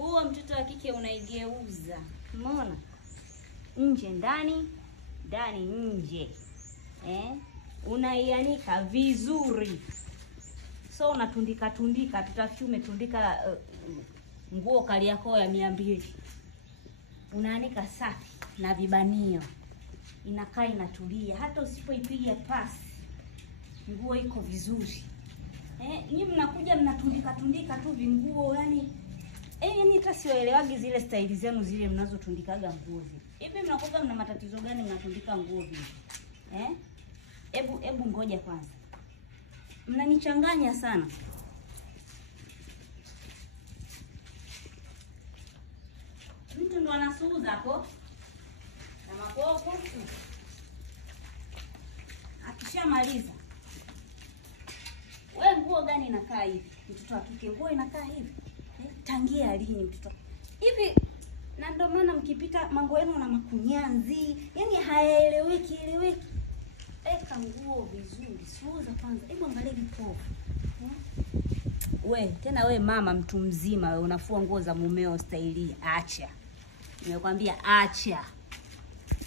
Nguo mtoto wa kike unaigeuza. Umeona? Nje ndani, ndani nje. Unaianika vizuri. So unatundika tutafume tundika nguo Kariakoo ya 200. Unaanika safi na vibanio. Inakaa inatulia. Hata usipoipiga pasi, nguo iko vizuri. Nyinyi mnakuja mnatundika tu vinguo, yani hata sioelewagi zile staili zenu zile mnazotundikaga nguo. Hivi mnakuwa mna matatizo gani mnatundika nguo hivi? Hebu ngoja kwanza. Mnanichanganya sana. Mtu ndo anasuuza hapo. Na mapopo. Akishamaliza. Wewe nguo gani inakaa hivi? Mtoto wa kike nguo inakaa hivi. Tangia lini mtoto? Hivi na ndio maana mkipita mango yenu na makunyanzi, yani hayaeleweki. Eka nguo vizuri, suuza kwanza. Hebu angalia vipofu. Tena we mama mtu mzima, we unafua nguo za mumeo staili. Acha. Nimekwambia acha.